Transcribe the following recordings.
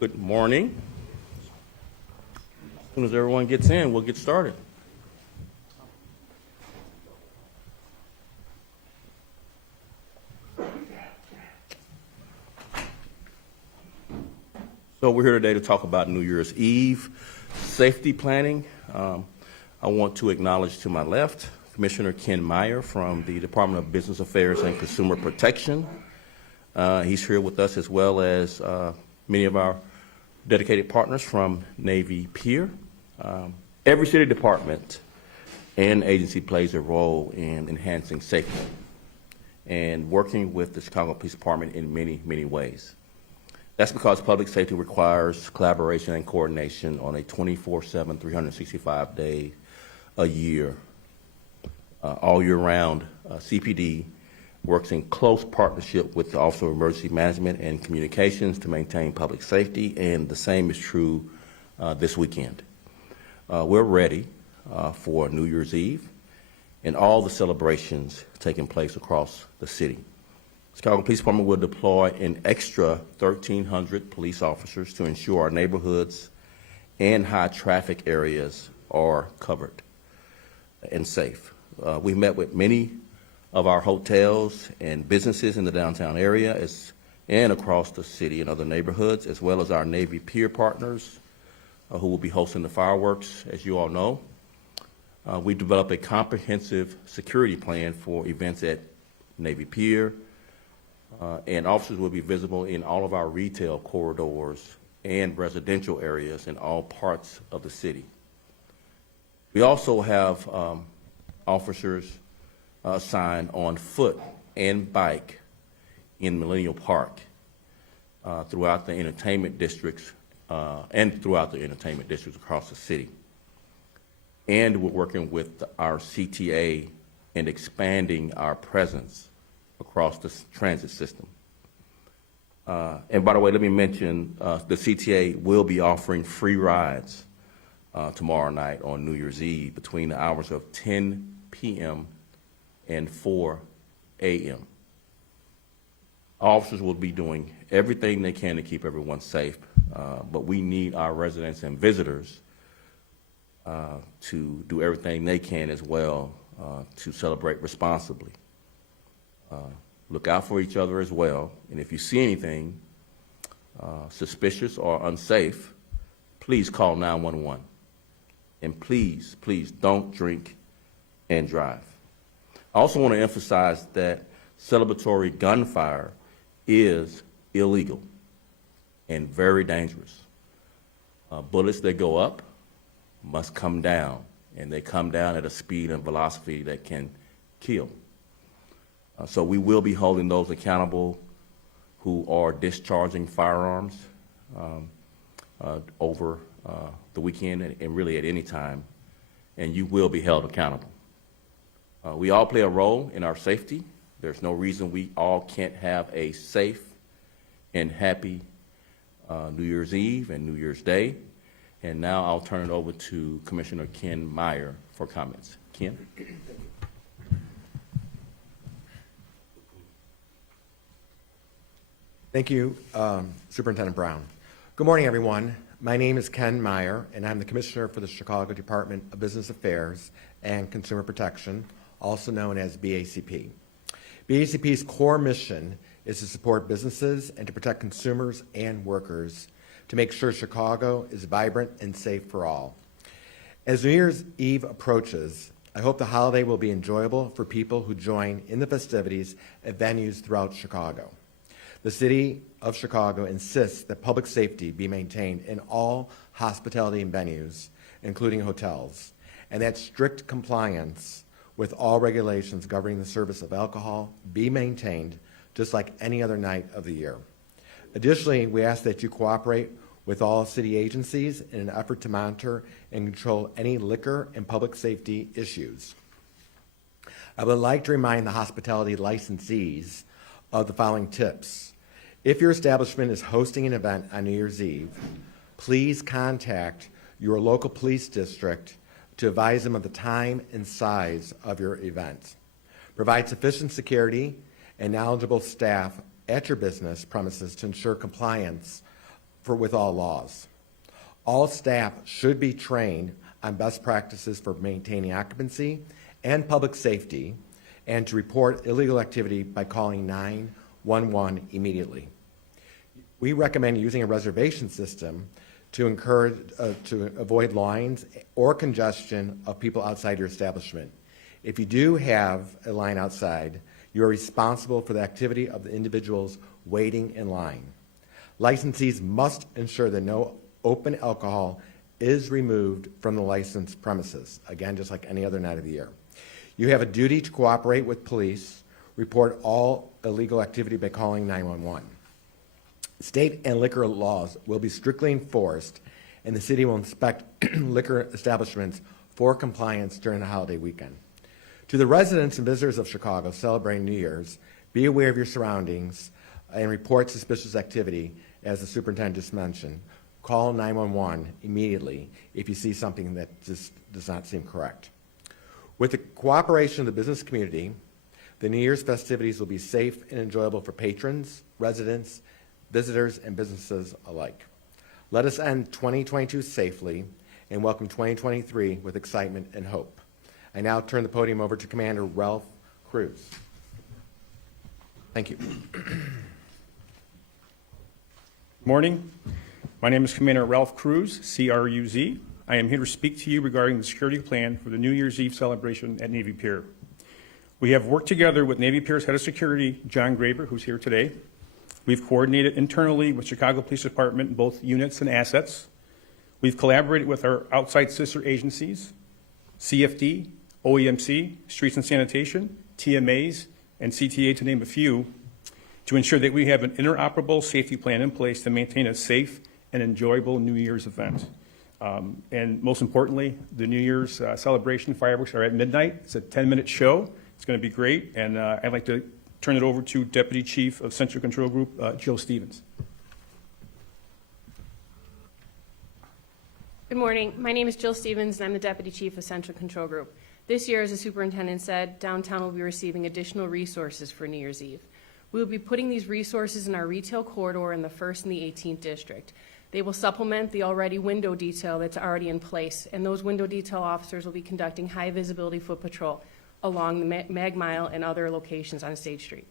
Good morning. As soon as everyone gets in, we'll get started. So we're here today to talk about New Year's Eve safety planning. I want to acknowledge to my left Commissioner Ken Meyer from the Department of Business Affairs and Consumer Protection. He's here with us, as well as many of our dedicated partners from Navy Pier. Every city department and agency plays a role in enhancing safety and working with the Chicago Police Department in many, many ways. That's because public safety requires collaboration and coordination on a 24/7, 365 day a year, all year round. CPD works in close partnership with the Office of Emergency Management and Communications to maintain public safety, and the same is true this weekend. We're ready for New Year's Eve and all the celebrations taking place across the city. Chicago Police Department will deploy an extra 1,300 police officers to ensure our neighborhoods and high traffic areas are covered and safe. We met with many of our hotels and businesses in the downtown area and across the city and other neighborhoods, as well as our Navy Pier partners who will be hosting the fireworks, as you all know. We developed a comprehensive security plan for events at Navy Pier, and officers will be visible in all of our retail corridors and residential areas in all parts of the city. We also have officers assigned on foot and bike in Millennial Park throughout the entertainment districts across the city. And we're working with our CTA and expanding our presence across the transit system. And by the way, let me mention the CTA will be offering free rides tomorrow night on New Year's Eve between the hours of 10 p.m. and 4 a.m. Officers will be doing everything they can to keep everyone safe, but we need our residents and visitors to do everything they can as well to celebrate responsibly. Look out for each other as well, and if you see anything suspicious or unsafe, please call 911. And please, please don't drink and drive. I also want to emphasize that celebratory gunfire is illegal and very dangerous. Bullets that go up must come down, and they come down at a speed and velocity that can kill. So we will be holding those accountable who are discharging firearms over the weekend and really at any time, and you will be held accountable. We all play a role in our safety. There's no reason we all can't have a safe and happy New Year's Eve and New Year's Day. And now I'll turn it over to Commissioner Ken Meyer for comments. Ken? Thank you, Superintendent Brown. Good morning, everyone. My name is Ken Meyer, and I'm the Commissioner for the Chicago Department of Business Affairs and Consumer Protection, also known as BACP. BACP's core mission is to support businesses and to protect consumers and workers to make sure Chicago is vibrant and safe for all. As New Year's Eve approaches, I hope the holiday will be enjoyable for people who join in the festivities at venues throughout Chicago. The City of Chicago insists that public safety be maintained in all hospitality venues, including hotels, and that strict compliance with all regulations governing the service of alcohol be maintained just like any other night of the year. Additionally, we ask that you cooperate with all city agencies in an effort to monitor and control any liquor and public safety issues. I would like to remind the hospitality licensees of the following tips. If your establishment is hosting an event on New Year's Eve, please contact your local police district to advise them of the time and size of your event. Provide sufficient security and knowledgeable staff at your business premises to ensure compliance with all laws. All staff should be trained on best practices for maintaining occupancy and public safety, and to report illegal activity by calling 911 immediately. We recommend using a reservation system to avoid lines or congestion of people outside your establishment. If you do have a line outside, you are responsible for the activity of the individuals waiting in line. Licensees must ensure that no open alcohol is removed from the licensed premises, again, just like any other night of the year. You have a duty to cooperate with police, report all illegal activity by calling 911. State and liquor laws will be strictly enforced, and the city will inspect liquor establishments for compliance during the holiday weekend. To the residents and visitors of Chicago celebrating New Year's, be aware of your surroundings and report suspicious activity, as the superintendent just mentioned. Call 911 immediately if you see something that just does not seem correct. With the cooperation of the business community, the New Year's festivities will be safe and enjoyable for patrons, residents, visitors, and businesses alike. Let us end 2022 safely and welcome 2023 with excitement and hope. I now turn the podium over to Commander Ralph Cruz. Thank you. Morning. My name is Commander Ralph Cruz, CRUZ. I am here to speak to you regarding the security plan for the New Year's Eve celebration at Navy Pier. We have worked together with Navy Pier's head of security, John Graber, who's here today. We've coordinated internally with Chicago Police Department, both units and assets. We've collaborated with our outside sister agencies, CFD, OEMC, Streets and Sanitation, TMAs, and CTA, to name a few, to ensure that we have an interoperable safety plan in place to maintain a safe and enjoyable New Year's event. And most importantly, the New Year's celebration fireworks are at midnight. It's a 10-minute show. It's going to be great. And I'd like to turn it over to Deputy Chief of Central Control Group, Jill Stevens. Good morning. My name is Jill Stevens, and I'm the Deputy Chief of Central Control Group. This year, as the superintendent said, downtown will be receiving additional resources for New Year's Eve. We will be putting these resources in our retail corridor in the 1st and the 18th District. They will supplement the already window detail that's already in place, and those window detail officers will be conducting high visibility foot patrol along the Mag Mile and other locations on State Street.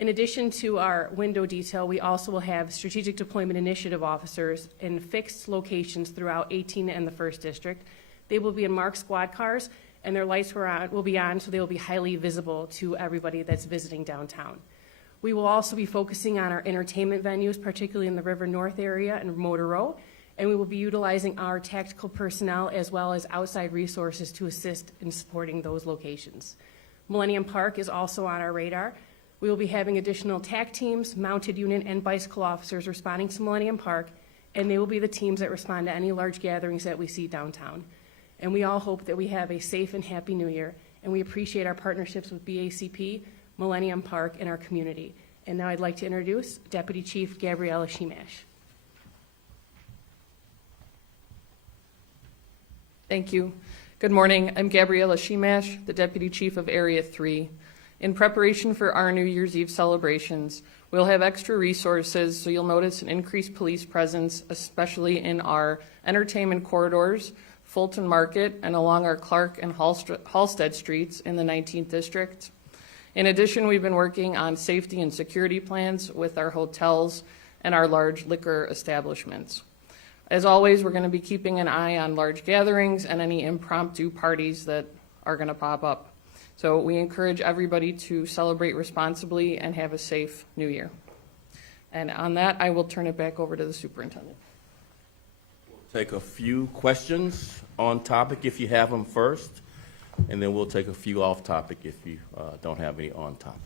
In addition to our window detail, we also will have strategic deployment initiative officers in fixed locations throughout 18 and the 1st District. They will be in marked squad cars, and their lights will be on, so they will be highly visible to everybody that's visiting downtown. We will also be focusing on our entertainment venues, particularly in the River North area and Motor Row, and we will be utilizing our tactical personnel as well as outside resources to assist in supporting those locations. Millennium Park is also on our radar. We will be having additional TAC teams, mounted unit, and bicycle officers responding to Millennium Park, and they will be the teams that respond to any large gatherings that we see downtown. And we all hope that we have a safe and happy New Year, and we appreciate our partnerships with BACP, Millennium Park, and our community. And now I'd like to introduce Deputy Chief Gabriella Shimash. Thank you. Good morning. I'm Gabriella Shimash, the Deputy Chief of Area 3. In preparation for our New Year's Eve celebrations, we'll have extra resources, so you'll notice an increased police presence, especially in our entertainment corridors, Fulton Market, and along our Clark and Halstead streets in the 19th District. In addition, we've been working on safety and security plans with our hotels and our large liquor establishments. As always, we're going to be keeping an eye on large gatherings and any impromptu parties that are going to pop up. So we encourage everybody to celebrate responsibly and have a safe New Year. And on that, I will turn it back over to the superintendent. We'll take a few questions on topic if you have them first, and then we'll take a few off topic if you don't have any on topic.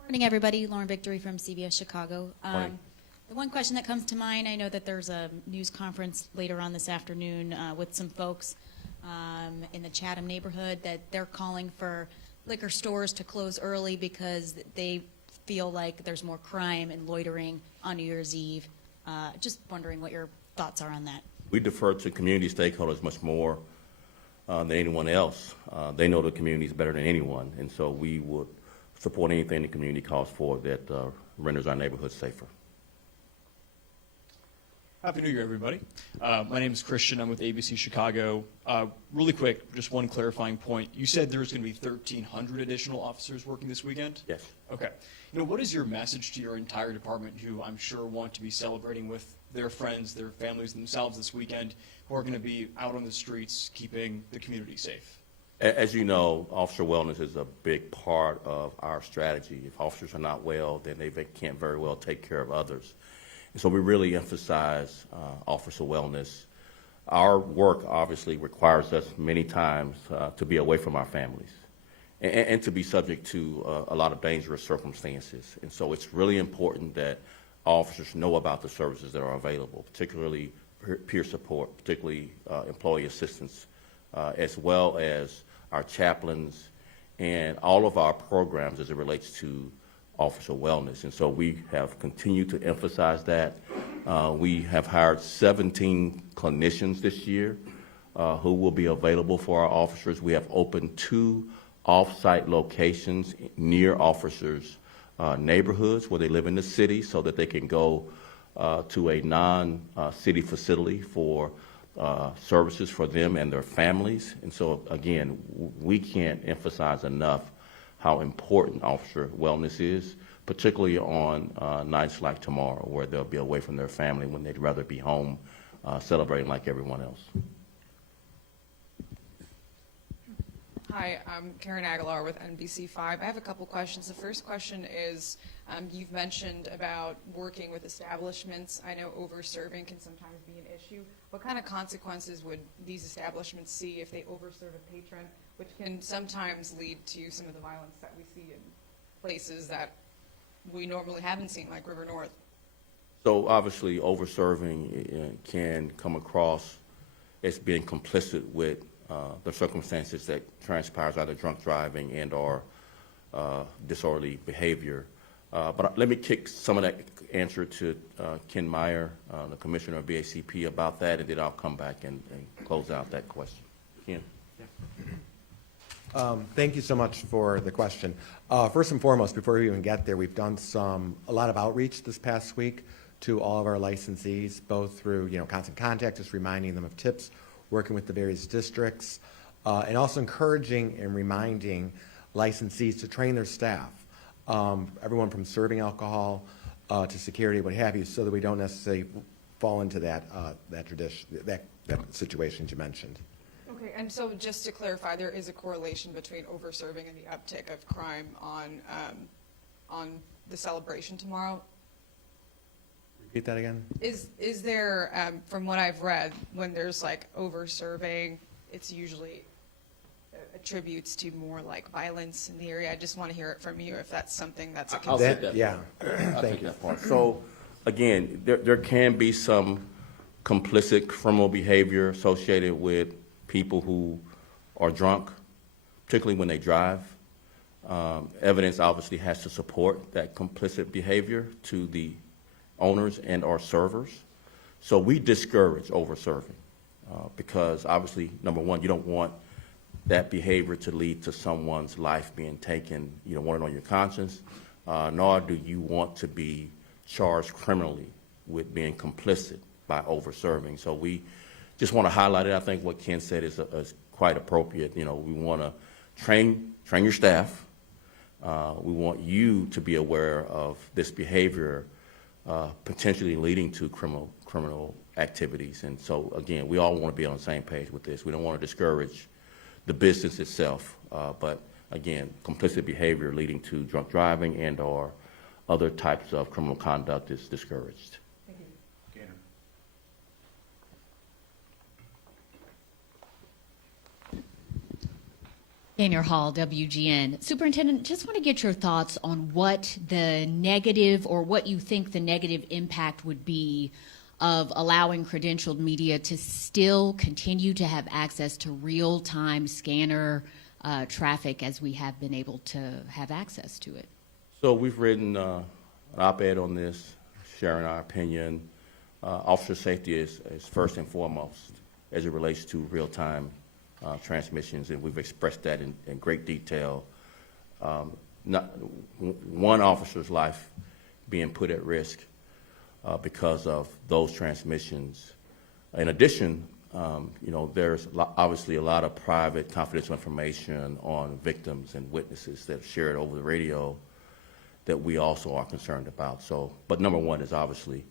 Morning, everybody. Lauren Victory from CBS Chicago. Morning. The one question that comes to mind, I know that there's a news conference later on this afternoon with some folks in the Chatham neighborhood that they're calling for liquor stores to close early because they feel like there's more crime and loitering on New Year's Eve. Just wondering what your thoughts are on that. We defer to community stakeholders much more than anyone else. They know the communities better than anyone, and so we would support anything the community calls for that renders our neighborhood safer. Happy New Year, everybody. My name is Christian. I'm with ABC Chicago. Really quick, just one clarifying point. You said there's going to be 1,300 additional officers working this weekend? Yes. Okay. What is your message to your entire department who I'm sure want to be celebrating with their friends, their families, themselves this weekend, who are going to be out on the streets keeping the community safe? As you know, officer wellness is a big part of our strategy. If officers are not well, then they can't very well take care of others. And so we really emphasize officer wellness. Our work obviously requires us many times to be away from our families and to be subject to a lot of dangerous circumstances. And so it's really important that officers know about the services that are available, particularly peer support, particularly employee assistance, as well as our chaplains and all of our programs as it relates to officer wellness. And so we have continued to emphasize that. We have hired 17 clinicians this year who will be available for our officers. We have opened 2 off-site locations near officers' neighborhoods where they live in the city so that they can go to a non-city facility for services for them and their families. And so, again, we can't emphasize enough how important officer wellness is, particularly on nights like tomorrow, where they'll be away from their family when they'd rather be home celebrating like everyone else. Hi, I'm Karen Aguilar with NBC5. I have a couple questions. The first question is, you've mentioned about working with establishments. I know over-serving can sometimes be an issue. What kind of consequences would these establishments see if they over-serve a patron, which can sometimes lead to some of the violence that we see in places that we normally haven't seen, like River North? So obviously over-serving can come across as being complicit with the circumstances that transpires, either drunk driving and or disorderly behavior. But let me kick some of that answer to Ken Meyer, the Commissioner of BACP, about that, and then I'll come back and close out that question. Ken? Thank you so much for the question. First and foremost, before we even get there, we've done a lot of outreach this past week to all of our licensees, both through constant contact, just reminding them of tips, working with the various districts, and also encouraging and reminding licensees to train their staff, everyone from serving alcohol to security, what have you, so that we don't necessarily fall into that situation you mentioned. Okay, and so just to clarify, there is a correlation between over-serving and the uptick of crime on the celebration tomorrow? Repeat that again? Is there, from what I've read, when there's like over-serving, it's usually attributes to more like violence in the area? I just want to hear it from you if that's something that's a I'll concern. take that. Yeah. I'll Thank take you. that part. So, again, there can be some complicit criminal behavior associated with people who are drunk, particularly when they drive. Evidence obviously has to support that complicit behavior to the owners and or servers. So we discourage over-serving because obviously, number one, you don't want that behavior to lead to someone's life being taken. You don't want it on your conscience, nor do you want to be charged criminally with being complicit by over-serving. So we just want to highlight it. I think what Ken said is quite appropriate. We want to train your staff. We want you to be aware of this behavior potentially leading to criminal activities. And so, again, we all want to be on the same page with this. We don't want to discourage the business itself, but, again, complicit behavior leading to drunk driving and or other types of criminal conduct is discouraged. Gaynor Hall, WGN. Superintendent, just want to get your thoughts on what the negative or what you think the negative impact would be of allowing credentialed media to still continue to have access to real-time scanner traffic as we have been able to have access to it. So we've written an op-ed on this, sharing our opinion. Officer safety is first and foremost as it relates to real-time transmissions, and we've expressed that in great detail. Not one officer's life being put at risk because of those transmissions. In addition, there's obviously a lot of private confidential information on victims and witnesses that are shared over the radio that we also are concerned about. So, but number one is obviously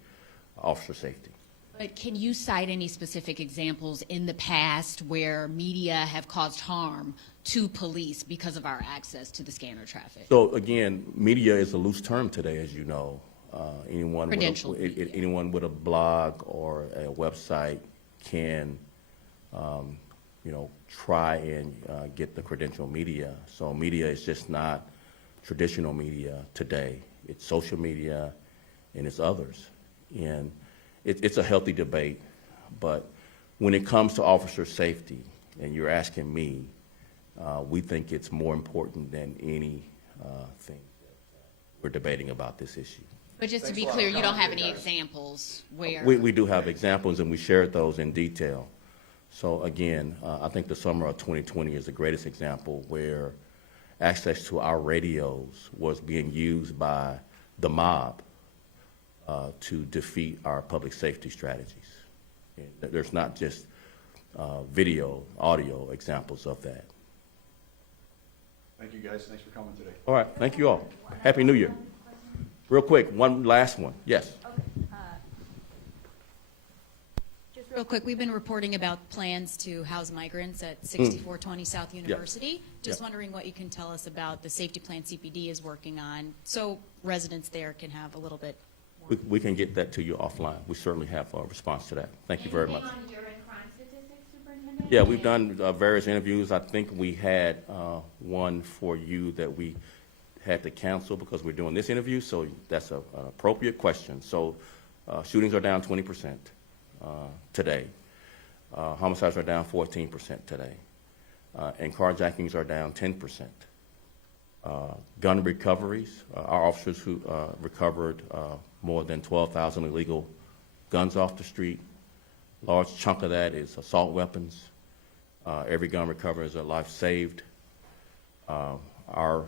officer safety. But can you cite any specific examples in the past where media have caused harm to police because of our access to the scanner traffic? So again, media is a loose term today, as you know. Anyone Credentialed with anyone with a blog or a website can, try and get the credential media. So media is just not traditional media today. It's social media and it's others. And it's a healthy debate, but when it comes to officer safety, and you're asking me, we think it's more important than any thing that we're debating about this issue. But just to be clear, you don't have any examples where... We do have examples, and we shared those in detail. So again, I think the summer of 2020 is the greatest example where access to our radios was being used by the mob to defeat our public safety strategies. And there's not just video, audio examples of that. Thank you, guys. Thanks for coming today. All right, thank you all. Happy New Year. Real quick, one last one. Yes. Just real quick, we've been reporting about plans to house migrants at 6420 South University. Just wondering what you can tell us about the safety plan CPD is working on, so residents there can have a little bit more. We can get that to you offline. We certainly have a response to that. Thank you very much. Anything on urine crime statistics, Superintendent? Yeah, we've done various interviews. I think we had one for you that we had to cancel because we're doing this interview, so that's an appropriate question. So shootings are down 20% today. Homicides are down 14% today. And carjackings are down 10%. Gun recoveries, our officers who recovered more than 12,000 illegal guns off the street. Large chunk of that is assault weapons. Every gun recovered is a life saved. Our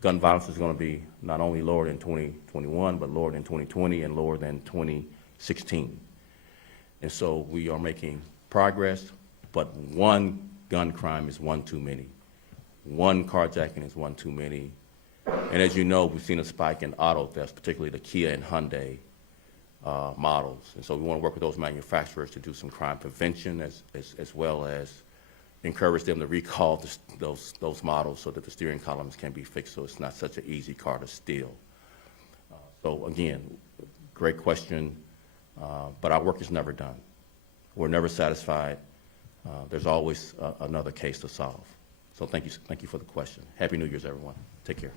gun violence is going to be not only lower than 2021, but lower than 2020 and lower than 2016. And so we are making progress, but one gun crime is one too many. One carjacking is one too many. And as you know, we've seen a spike in auto thefts, particularly the Kia and Hyundai models. And so we want to work with those manufacturers to do some crime prevention as well as encourage them to recall those models so that the steering columns can be fixed so it's not such an easy car to steal. So again, great question, but our work is never done. We're never satisfied. There's always another case to solve. So thank you for the question. Happy New Year's, everyone. Take care.